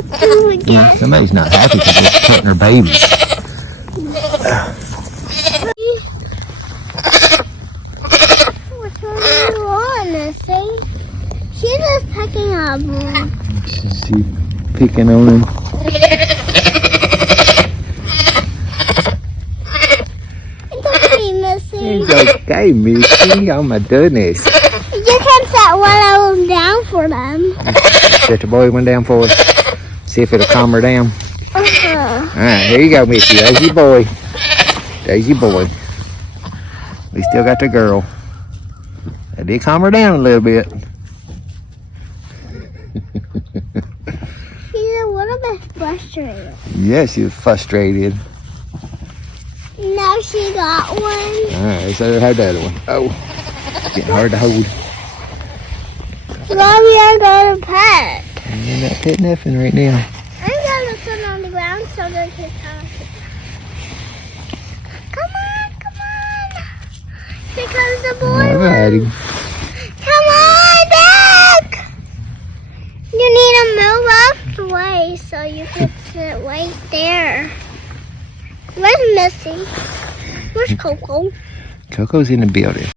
left him again. Yeah, somebody's not happy because they're petting her babies. What's going on, Missy? She's just pecking up. She's picking on him. It's okay, Missy. It's okay, Missy. Oh my goodness. You can set one of them down for them. Set the boy one down for us. See if it'll calm her down. Alright, here you go, Missy. There's your boy. There's your boy. We still got the girl. I did calm her down a little bit. She's a little bit frustrated. Yeah, she was frustrated. Now she got one. Alright, let's let her have the other one. Oh, it's getting hard to hold. Mommy, I got a pet. You're not petting nothing right now. I'm gonna sit on the ground so they can talk. Come on. Here comes the boy. Alrighty. Come on, back. You need to move out the way so you can sit right there. Where's Missy? Where's Coco? Coco's in the building.